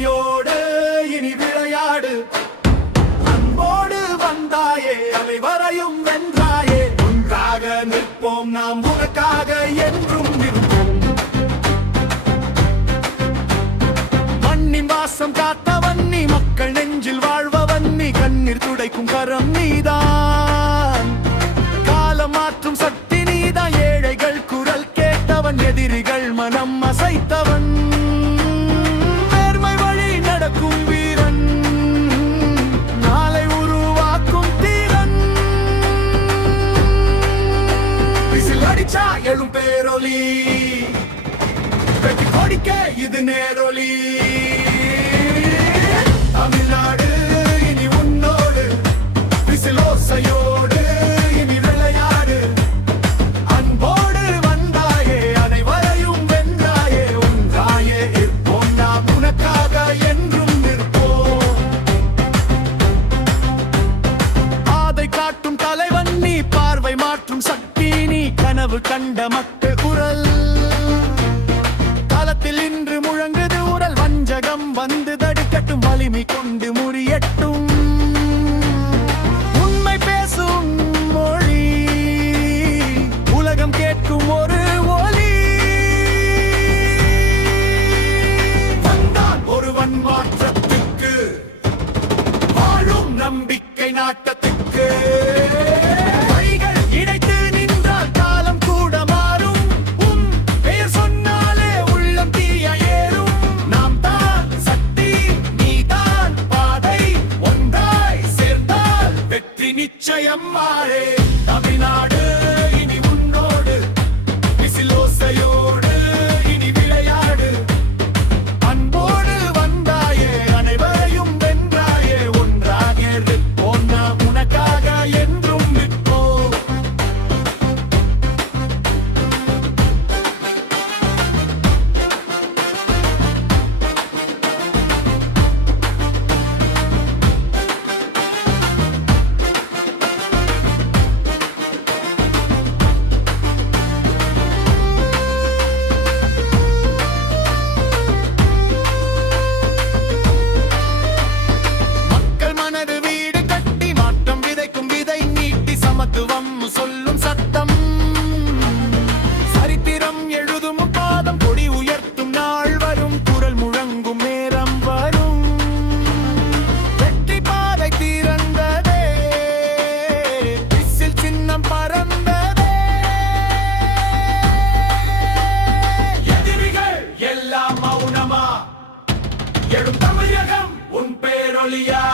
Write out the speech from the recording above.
ஓசையோடு இனி விளையாடு. அன்போடு வந்தாயே அனைவரையும் வென்றாயே. ஒன்றாக நிற்போம் நாம் உனக்காக என்றும் நிற்போம். மண்ணின் வாசம் காத்தவன் நீ, மக்கள் நெஞ்சில் வாழ்பவன் நீ. கண்ணீர் துடைக்கும் கரம் நீதான், காலம் மாற்றும் சக்தி நீதான். ஏழைகள் குரல் கேட்டவன், எதிரிகள் மனம் அசைத்தவன். நேர்மை வழி நடக்கும் வீரன், நாளை உருவாக்கும் தீரன். விசில் அடிச்சா எழும் பேரொலி, வெற்றி கொடிக்க இது நேரொலி. தமிழ்நாடு இனி உன்னோடு, விசில் ஓசையோடு இனி விளையாடு. அன்போடு வந்தாயே அனைவரையும் வென்றாயே. ஒன்றாயே இருப்போம் நாம் உனக்காக என்றும் நிற்போம். பாதை காட்டும் தலைவன் நீ, பார்வை மாற்றும் சக்தி நீ. கனவு கண்ட மக்கள் குரல் களத்தில் இன்று முழங்குது உரல். வஞ்சகம் வந்து தடுக்கட்டும், வலிமை கொண்டு முறியட்டும். உண்மை பேசும் மொழி, உலகம் கேட்கும் ஒரு ஒலி. வந்தான் ஒருவன் மாற்றத்துக்கு, வாழும் நம்பிக்கை நாட்டத்துக்கு. கைகள் இணைத்து நின்றால் காலம் கூட மாறும். உன் பெயர் சொன்னாலே உள்ளம் தீய ஏறும். நாம் தான் சக்தி, நீதான் பாதை. ஒன்றாய் சேர்ந்தால் வெற்றி நிச்சயம் மாறே. தமிழ்நாடு இனி உன்னோடு, விசில் ஓசையோடு இனி விளையாடு. அன்போடு வந்தாயே அனைவரையும் வென்றாயே. ஒன்றாக இருப்போம் நாம் உனக்காக என்றும் நிற்போம். மக்கள் மனது வீடு கட்டி, மாற்றம் விதைக்கும் விதை நீட்டி. சமத்துவம் சொல்லும் சத்தம், சரித்திரம் எழுதும் பாதம். கொடி உயர்த்தும் நாள் வரும், குரல் முழங்கும் நேரம் வரும். வெற்றி பாதை திறந்ததே, விசில் சின்னம் பறந்ததே. எதிரிகள் எல்லாம் மௌனமா, எழும் தமிழகம் உன் பேரொலியா.